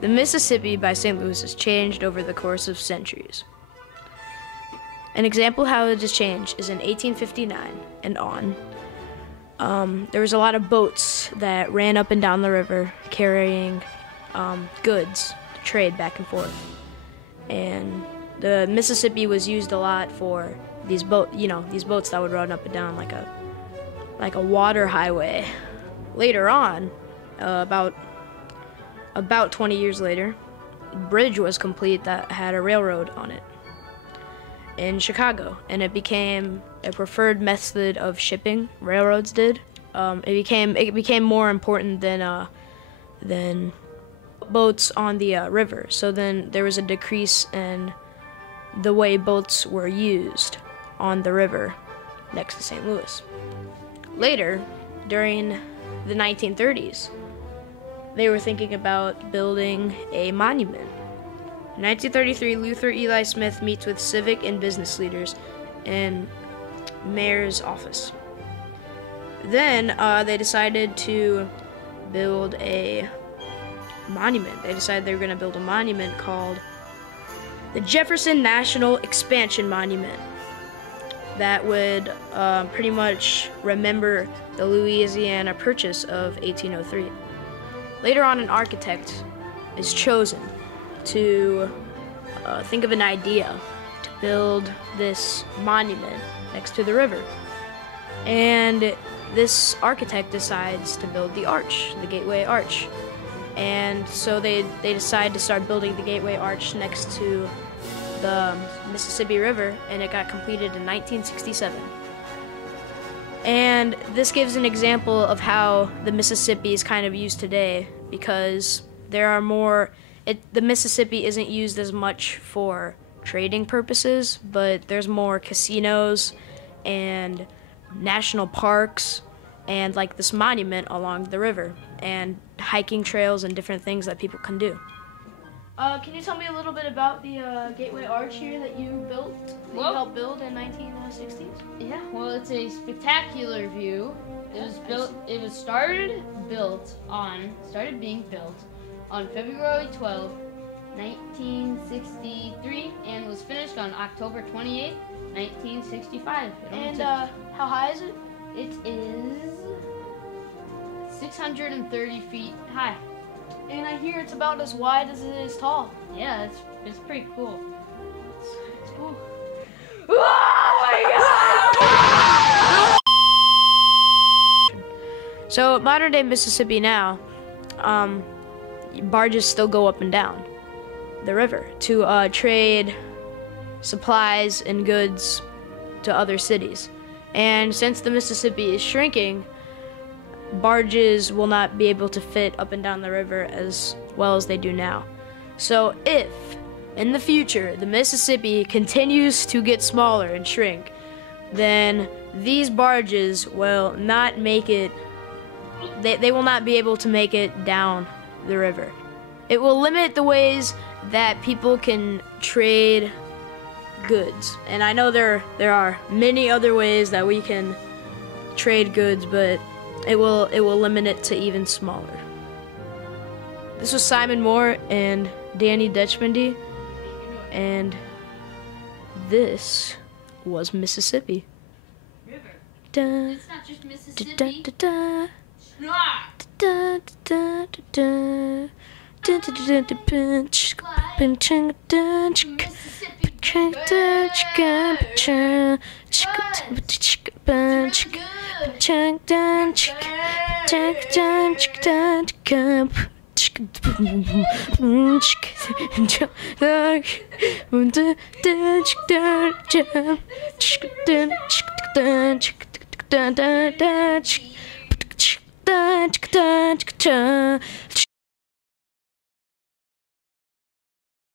The Mississippi by St. Louis has changed over the course of centuries. An example how it has changed is in 1859 and on. There was a lot of boats that ran up and down the river carrying goods to trade back and forth. And the Mississippi was used a lot for these boats that would run up and down like a water highway. Later on, about 20 years later, a bridge was complete that had a railroad on it in Chicago, and it became a preferred method of shipping. Railroads did. It became more important than boats on the river. So then there was a decrease in the way boats were used on the river next to St. Louis. Later, during the 1930s, they were thinking about building a monument. In 1933, Luther Eli Smith meets with civic and business leaders in mayor's office. Then they decided to build a monument. They decided they were going to build a monument called the Jefferson National Expansion Monument that would pretty much remember the Louisiana Purchase of 1803. Later on, an architect is chosen to think of an idea to build this monument next to the river. And this architect decides to build the arch, the Gateway Arch. And so they decide to start building the Gateway Arch next to the Mississippi River, and it got completed in 1967. And this gives an example of how the Mississippi is kind of used today, because there are the Mississippi isn't used as much for trading purposes, but there's more casinos and national parks and like this monument along the river and hiking trails and different things that people can do. Can you tell me a little bit about the Gateway Arch here that you helped build in 1960s? Yeah, well, it's a spectacular view. It was started being built on February 12, 1963, and was finished on October 28, 1965. And how high is it? It is 630 feet high. And I hear it's about as wide as it is tall. Yeah, it's pretty cool. It's cool. Oh my God! So modern day Mississippi now, barges still go up and down the river to trade supplies and goods to other cities. And since the Mississippi is shrinking, barges will not be able to fit up and down the river as well as they do now. So if, in the future, the Mississippi continues to get smaller and shrink, then these barges will not make it, they will not be able to make it down the river. It will limit the ways that people can trade goods. And I know there are many other ways that we can trade goods, but it will limit it to even smaller. This was Simon Moore and Danny Detchmandy, and this was Mississippi. River. Da, It's not just da, Mississippi. da, da, da, da, da, da, da. Mississippi. Good. dun, dun, dun.